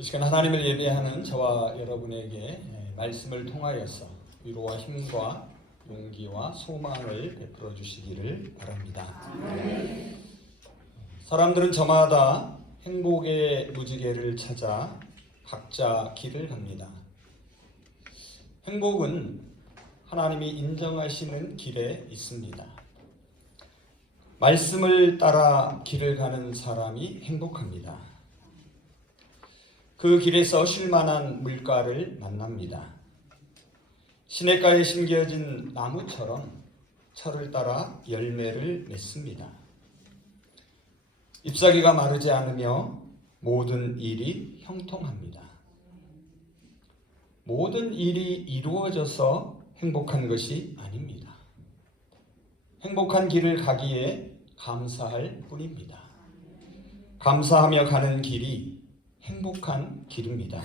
이 시간 하나님을 예배하는 저와 여러분에게 말씀을 통하여서 위로와 힘과 용기와 소망을 베풀어 주시기를 바랍니다. 사람들은 저마다 행복의 무지개를 찾아 각자 길을 갑니다. 행복은 하나님이 인정하시는 길에 있습니다. 말씀을 따라 길을 가는 사람이 행복합니다. 그 길에서 쉴만한 물가를 만납니다. 시냇가에 심겨진 나무처럼 철을 따라 열매를 맺습니다. 잎사귀가 마르지 않으며 모든 일이 형통합니다. 모든 일이 이루어져서 행복한 것이 아닙니다. 행복한 길을 가기에 감사할 뿐입니다. 감사하며 가는 길이 행복한 길입니다.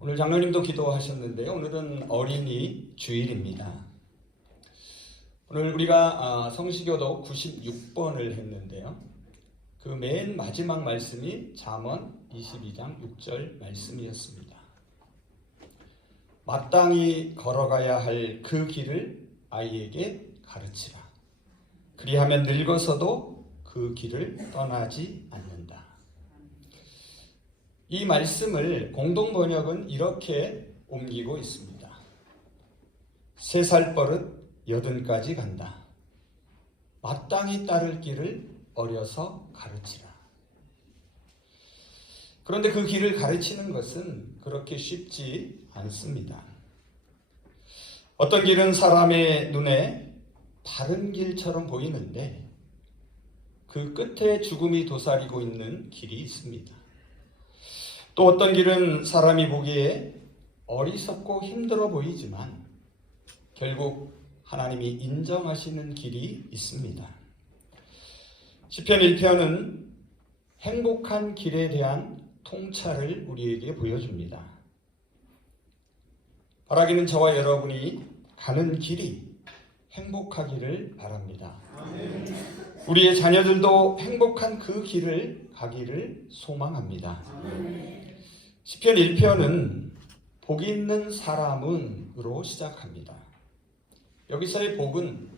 오늘 장로님도 기도하셨는데요. 오늘은 어린이 주일입니다. 오늘 우리가 성시교도 96번을 했는데요. 그 맨 마지막 말씀이 잠언 22장 6절 말씀이었습니다. 마땅히 걸어가야 할 그 길을 아이에게 가르치라. 그리하면 늙어서도 그 길을 떠나지 않는다. 이 말씀을 공동번역은 이렇게 옮기고 있습니다. 3살 버릇 80까지 간다. 마땅히 따를 길을 어려서 가르치라. 그런데 그 길을 가르치는 것은 그렇게 쉽지 않습니다. 어떤 길은 사람의 눈에 바른 길처럼 보이는데 그 끝에 죽음이 도사리고 있는 길이 있습니다. 또 어떤 길은 사람이 보기에 어리석고 힘들어 보이지만 결국 하나님이 인정하시는 길이 있습니다. 시편 1편은 행복한 길에 대한 통찰을 우리에게 보여줍니다. 바라기는 저와 여러분이 가는 길이 행복하기를 바랍니다. 우리의 자녀들도 행복한 그 길을 가기를 소망합니다. 시편 1편은 복 있는 사람은으로 시작합니다. 여기서의 복은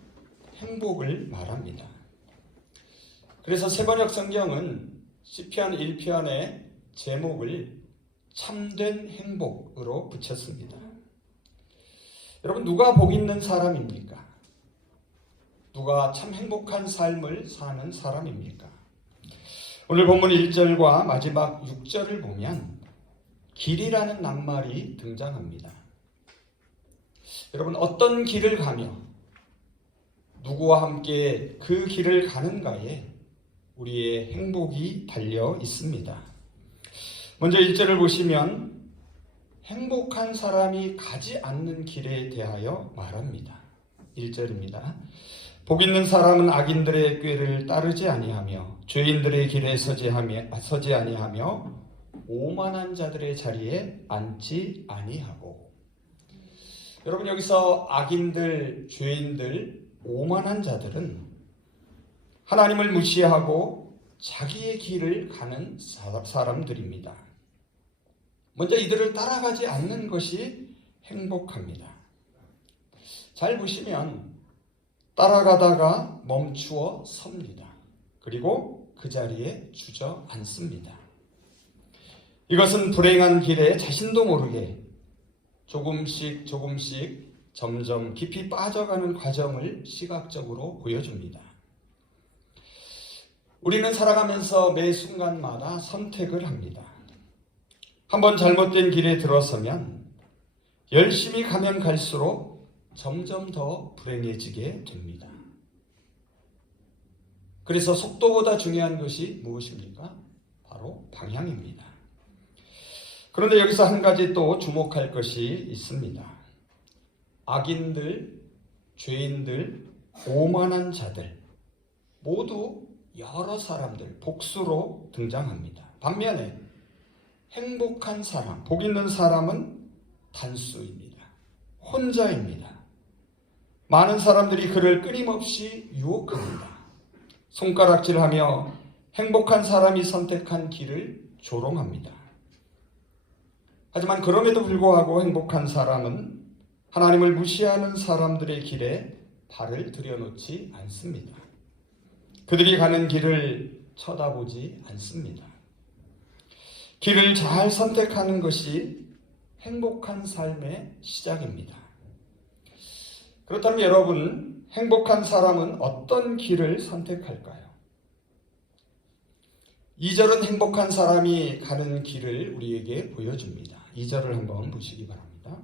행복을 말합니다. 그래서 세번역 성경은 시편 1편의 제목을 참된 행복으로 붙였습니다. 여러분, 누가 복 있는 사람입니까? 누가 참 행복한 삶을 사는 사람입니까? 오늘 본문 1절과 마지막 6절을 보면 길이라는 낱말이 등장합니다. 여러분, 어떤 길을 가며 누구와 함께 그 길을 가는가에 우리의 행복이 달려 있습니다. 먼저 1절을 보시면 행복한 사람이 가지 않는 길에 대하여 말합니다. 1절입니다. 복 있는 사람은 악인들의 꾀를 따르지 아니하며 죄인들의 길에 서지 아니하며 오만한 자들의 자리에 앉지 아니하고. 여러분, 여기서 악인들, 죄인들, 오만한 자들은 하나님을 무시하고 자기의 길을 가는 사람들입니다. 먼저 이들을 따라가지 않는 것이 행복합니다. 잘 보시면 따라가다가 멈추어 섭니다. 그리고 그 자리에 주저앉습니다. 이것은 불행한 길에 자신도 모르게 조금씩 점점 깊이 빠져가는 과정을 시각적으로 보여줍니다. 우리는 살아가면서 매 순간마다 선택을 합니다. 한번 잘못된 길에 들어서면 열심히 가면 갈수록 점점 더 불행해지게 됩니다. 그래서 속도보다 중요한 것이 무엇입니까? 바로 방향입니다. 그런데 여기서 한 가지 또 주목할 것이 있습니다. 악인들, 죄인들, 오만한 자들 모두 여러 사람들, 복수로 등장합니다. 반면에 행복한 사람, 복 있는 사람은 단수입니다. 혼자입니다. 많은 사람들이 그를 끊임없이 유혹합니다. 손가락질하며 행복한 사람이 선택한 길을 조롱합니다. 하지만 그럼에도 불구하고 행복한 사람은 하나님을 무시하는 사람들의 길에 발을 들여놓지 않습니다. 그들이 가는 길을 쳐다보지 않습니다. 길을 잘 선택하는 것이 행복한 삶의 시작입니다. 그렇다면 여러분, 행복한 사람은 어떤 길을 선택할까요? 2절은 행복한 사람이 가는 길을 우리에게 보여줍니다. 2절을 한번 보시기 바랍니다.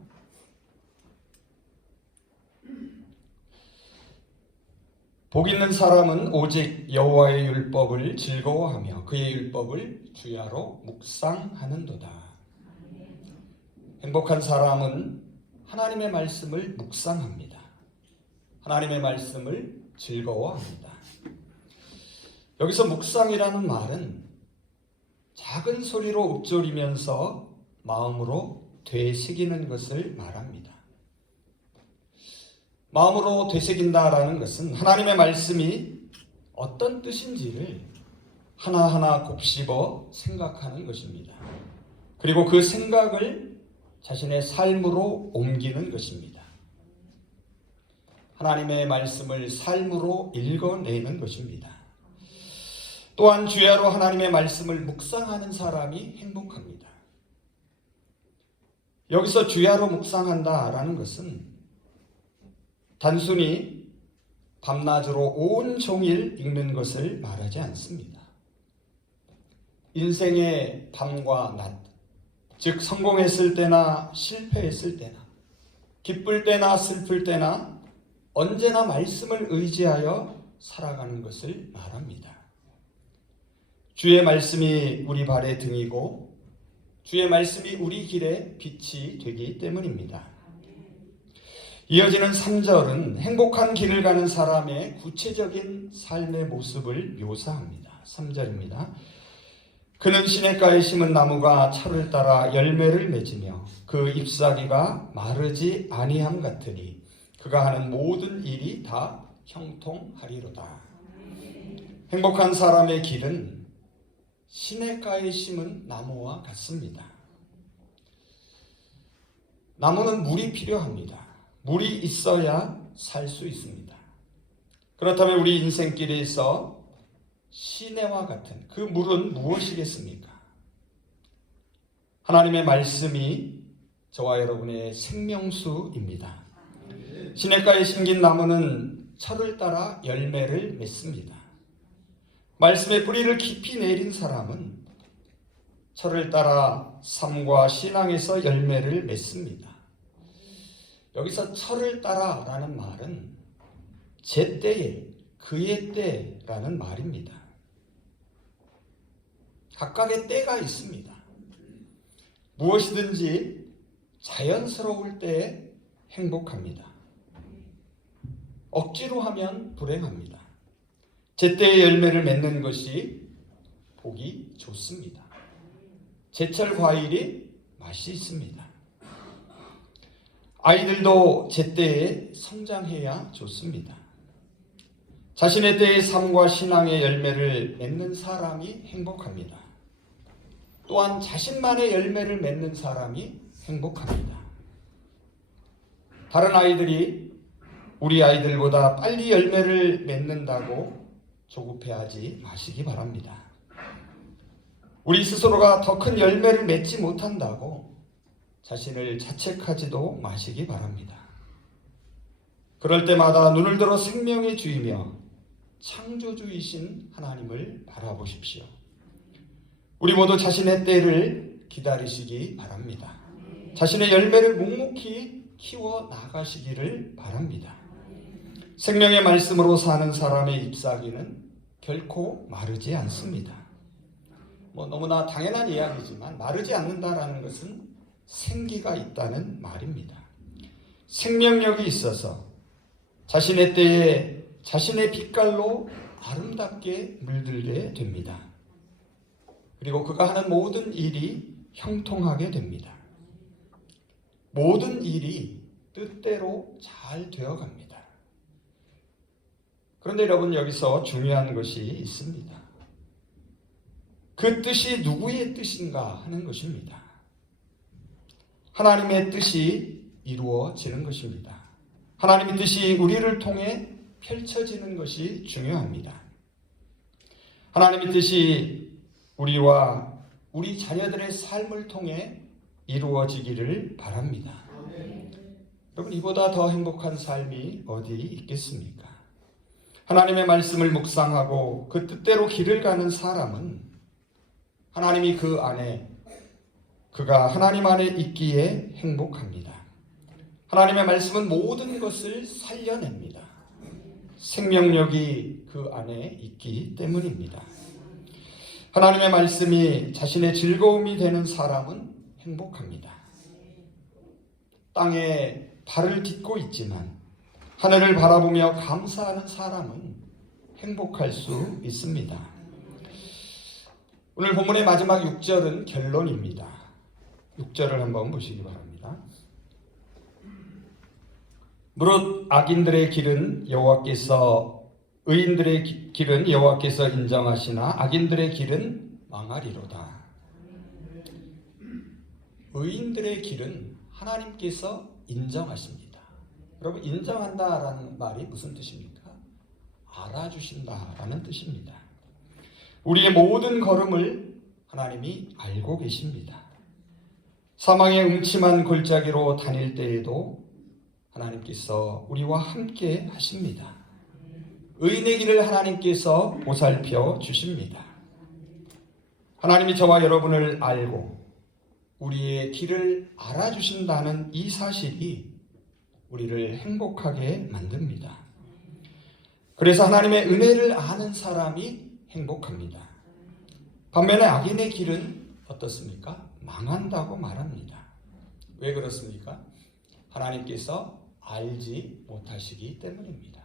복 있는 사람은 오직 여호와의 율법을 즐거워하며 그의 율법을 주야로 묵상하는도다. 행복한 사람은 하나님의 말씀을 묵상합니다. 하나님의 말씀을 즐거워합니다. 여기서 묵상이라는 말은 작은 소리로 읊조리면서 마음으로 되새기는 것을 말합니다. 마음으로 되새긴다라는 것은 하나님의 말씀이 어떤 뜻인지를 하나하나 곱씹어 생각하는 것입니다. 그리고 그 생각을 자신의 삶으로 옮기는 것입니다. 하나님의 말씀을 삶으로 읽어내는 것입니다. 또한 주야로 하나님의 말씀을 묵상하는 사람이 행복합니다. 여기서 주야로 묵상한다라는 것은 단순히 밤낮으로 온종일 읽는 것을 말하지 않습니다. 인생의 밤과 낮, 즉 성공했을 때나 실패했을 때나 기쁠 때나 슬플 때나 언제나 말씀을 의지하여 살아가는 것을 말합니다. 주의 말씀이 우리 발의 등이고 주의 말씀이 우리 길의 빛이 되기 때문입니다. 이어지는 3절은 행복한 길을 가는 사람의 구체적인 삶의 모습을 묘사합니다. 3절입니다. 그는 시냇가에 심은 나무가 철을 따라 열매를 맺으며 그 잎사귀가 마르지 아니함 같으니 그가 하는 모든 일이 다 형통하리로다. 행복한 사람의 길은 시냇가에 심은 나무와 같습니다. 나무는 물이 필요합니다. 물이 있어야 살 수 있습니다. 그렇다면 우리 인생길에서 시내와 같은 그 물은 무엇이겠습니까? 하나님의 말씀이 저와 여러분의 생명수입니다. 시냇가에 심긴 나무는 철을 따라 열매를 맺습니다. 말씀의 뿌리를 깊이 내린 사람은 철을 따라 삶과 신앙에서 열매를 맺습니다. 여기서 철을 따라 라는 말은 제때에 그의 때라는 말입니다. 각각의 때가 있습니다. 무엇이든지 자연스러울 때 행복합니다. 억지로 하면 불행합니다. 제때에 열매를 맺는 것이 보기 좋습니다. 제철 과일이 맛이 있습니다. 아이들도 제때에 성장해야 좋습니다. 자신의 때의 삶과 신앙의 열매를 맺는 사람이 행복합니다. 또한 자신만의 열매를 맺는 사람이 행복합니다. 다른 아이들이 우리 아이들보다 빨리 열매를 맺는다고 조급해하지 마시기 바랍니다. 우리 스스로가 더 큰 열매를 맺지 못한다고 자신을 자책하지도 마시기 바랍니다. 그럴 때마다 눈을 들어 생명의 주이며 창조주이신 하나님을 바라보십시오. 우리 모두 자신의 때를 기다리시기 바랍니다. 자신의 열매를 묵묵히 키워 나가시기를 바랍니다. 생명의 말씀으로 사는 사람의 잎사귀는 결코 마르지 않습니다. 너무나 당연한 이야기지만 마르지 않는다라는 것은 생기가 있다는 말입니다. 생명력이 있어서 자신의 때에 자신의 빛깔로 아름답게 물들게 됩니다. 그리고 그가 하는 모든 일이 형통하게 됩니다. 모든 일이 뜻대로 잘 되어갑니다. 그런데 여러분, 여기서 중요한 것이 있습니다. 그 뜻이 누구의 뜻인가 하는 것입니다. 하나님의 뜻이 이루어지는 것입니다. 하나님의 뜻이 우리를 통해 펼쳐지는 것이 중요합니다. 하나님의 뜻이 우리와 우리 자녀들의 삶을 통해 이루어지기를 바랍니다. 여러분, 이보다 더 행복한 삶이 어디 있겠습니까? 하나님의 말씀을 묵상하고 그 뜻대로 길을 가는 사람은 하나님이 그 안에, 그가 하나님 안에 있기에 행복합니다. 하나님의 말씀은 모든 것을 살려냅니다. 생명력이 그 안에 있기 때문입니다. 하나님의 말씀이 자신의 즐거움이 되는 사람은 행복합니다. 땅에 발을 딛고 있지만 하늘을 바라보며 감사하는 사람은 행복할 수 있습니다. 오늘 본문의 마지막 6절은 결론입니다. 6절을 한번 보시기 바랍니다. 무릇 악인들의 길은 여호와께서, 의인들의 길은 여호와께서 인정하시나 악인들의 길은 망하리로다. 의인들의 길은 하나님께서 인정하십니다. 여러분, 인정한다라는 말이 무슨 뜻입니까? 알아주신다라는 뜻입니다. 우리의 모든 걸음을 하나님이 알고 계십니다. 사망의 음침한 골짜기로 다닐 때에도 하나님께서 우리와 함께 하십니다. 의인의 길을 하나님께서 보살펴 주십니다. 하나님이 저와 여러분을 알고 우리의 길을 알아주신다는 이 사실이 우리를 행복하게 만듭니다. 그래서 하나님의 은혜를 아는 사람이 행복합니다. 반면에 악인의 길은 어떻습니까? 망한다고 말합니다. 왜 그렇습니까? 하나님께서 알지 못하시기 때문입니다.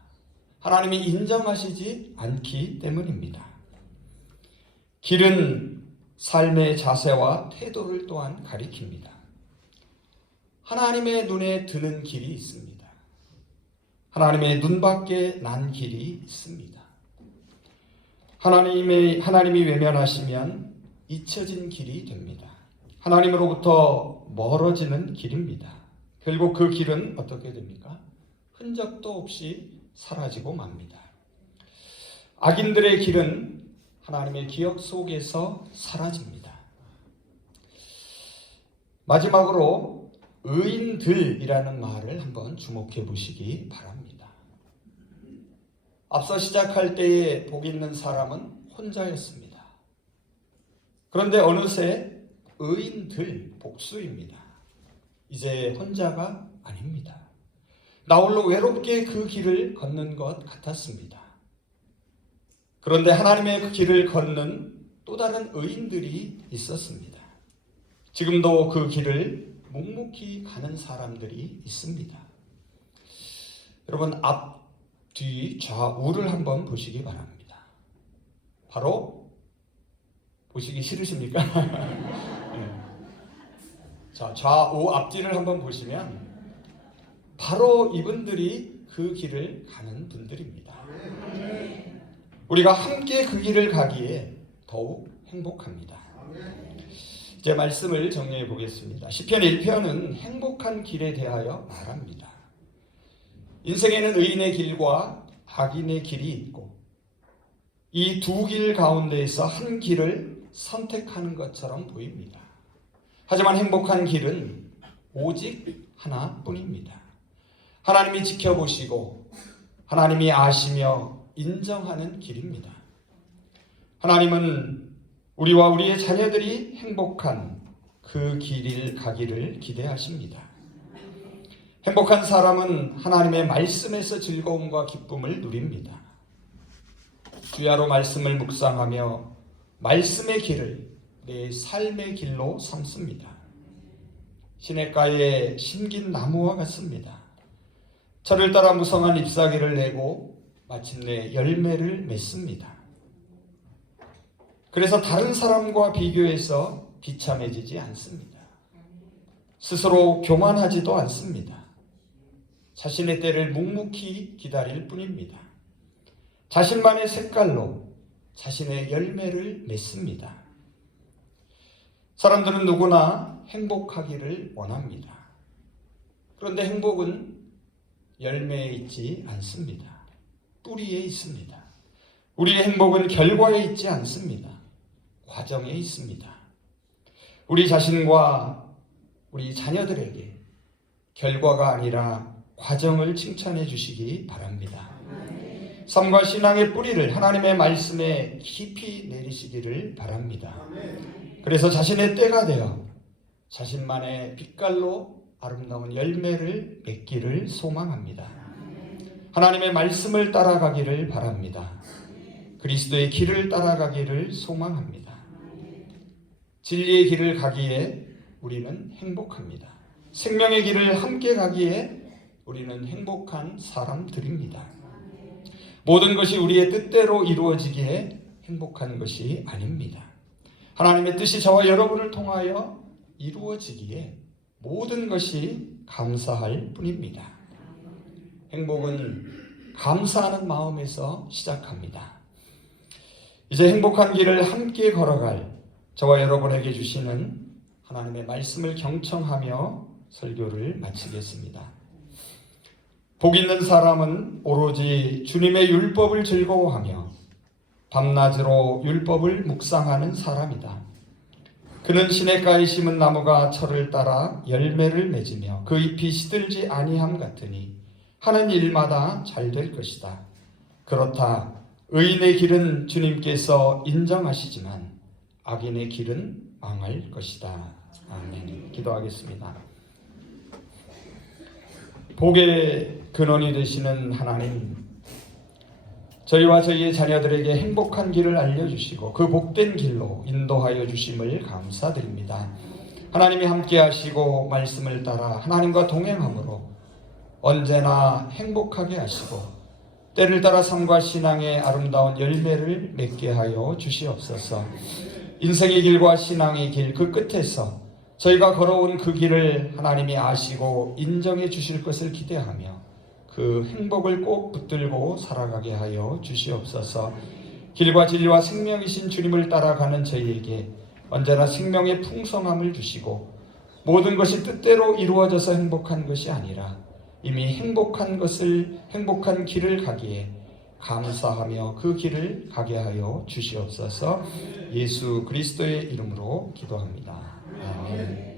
하나님이 인정하시지 않기 때문입니다. 길은 삶의 자세와 태도를 또한 가리킵니다. 하나님의 눈에 드는 길이 있습니다. 하나님의 눈밖에 난 길이 있습니다. 하나님이 외면하시면 잊혀진 길이 됩니다. 하나님으로부터 멀어지는 길입니다. 결국 그 길은 어떻게 됩니까? 흔적도 없이 사라지고 맙니다. 악인들의 길은 하나님의 기억 속에서 사라집니다. 마지막으로 의인들이라는 말을 한번 주목해 보시기 바랍니다. 앞서 시작할 때에 복 있는 사람은 혼자였습니다. 그런데 어느새 의인들 복수입니다. 이제 혼자가 아닙니다. 나홀로 외롭게 그 길을 걷는 것 같았습니다. 그런데 하나님의 그 길을 걷는 또 다른 의인들이 있었습니다. 지금도 그 길을 묵묵히 가는 사람들이 있습니다. 여러분, 앞, 뒤, 좌우를 한번 보시기 바랍니다. 바로 보시기 싫으십니까? 네. 자, 좌우 앞뒤를 한번 보시면 바로 이분들이 그 길을 가는 분들입니다. 우리가 함께 그 길을 가기에 더욱 행복합니다. 이제 말씀을 정리해 보겠습니다. 시편 1편은 행복한 길에 대하여 말합니다. 인생에는 의인의 길과 악인의 길이 있고 이 두 길 가운데에서 한 길을 선택하는 것처럼 보입니다. 하지만 행복한 길은 오직 하나뿐입니다. 하나님이 지켜보시고 하나님이 아시며 인정하는 길입니다. 하나님은 우리와 우리의 자녀들이 행복한 그 길을 가기를 기대하십니다. 행복한 사람은 하나님의 말씀에서 즐거움과 기쁨을 누립니다. 주야로 말씀을 묵상하며 말씀의 길을 내 삶의 길로 삼습니다. 시냇가에 심긴 나무와 같습니다. 철을 따라 무성한 잎사귀를 내고 마침내 열매를 맺습니다. 그래서 다른 사람과 비교해서 비참해지지 않습니다. 스스로 교만하지도 않습니다. 자신의 때를 묵묵히 기다릴 뿐입니다. 자신만의 색깔로 자신의 열매를 맺습니다. 사람들은 누구나 행복하기를 원합니다. 그런데 행복은 열매에 있지 않습니다. 뿌리에 있습니다. 우리의 행복은 결과에 있지 않습니다. 과정에 있습니다. 우리 자신과 우리 자녀들에게 결과가 아니라 과정을 칭찬해 주시기 바랍니다. 삶과 신앙의 뿌리를 하나님의 말씀에 깊이 내리시기를 바랍니다. 그래서 자신의 때가 되어 자신만의 빛깔로 아름다운 열매를 맺기를 소망합니다. 하나님의 말씀을 따라가기를 바랍니다. 그리스도의 길을 따라가기를 소망합니다. 진리의 길을 가기에 우리는 행복합니다. 생명의 길을 함께 가기에 우리는 행복한 사람들입니다. 모든 것이 우리의 뜻대로 이루어지기에 행복한 것이 아닙니다. 하나님의 뜻이 저와 여러분을 통하여 이루어지기에 모든 것이 감사할 뿐입니다. 행복은 감사하는 마음에서 시작합니다. 이제 행복한 길을 함께 걸어갈 저와 여러분에게 주시는 하나님의 말씀을 경청하며 설교를 마치겠습니다. 복 있는 사람은 오로지 주님의 율법을 즐거워하며 밤낮으로 율법을 묵상하는 사람이다. 그는 시냇가에 심은 나무가 철을 따라 열매를 맺으며 그 잎이 시들지 아니함 같으니 하는 일마다 잘 될 것이다. 그렇다. 의인의 길은 주님께서 인정하시지만 악인의 길은 망할 것이다. 아멘. 기도하겠습니다. 복의 근원이 되시는 하나님, 저희와 저희의 자녀들에게 행복한 길을 알려주시고 그 복된 길로 인도하여 주심을 감사드립니다. 하나님이 함께 하시고 말씀을 따라 하나님과 동행함으로 언제나 행복하게 하시고 때를 따라 삶과 신앙의 아름다운 열매를 맺게 하여 주시옵소서. 인생의 길과 신앙의 길 그 끝에서 저희가 걸어온 그 길을 하나님이 아시고 인정해 주실 것을 기대하며 그 행복을 꼭 붙들고 살아가게 하여 주시옵소서. 길과 진리와 생명이신 주님을 따라가는 저희에게 언제나 생명의 풍성함을 주시고 모든 것이 뜻대로 이루어져서 행복한 것이 아니라 이미 행복한 길을 가기에 감사하며 그 길을 가게 하여 주시옵소서. 예수 그리스도의 이름으로 기도합니다. 아멘.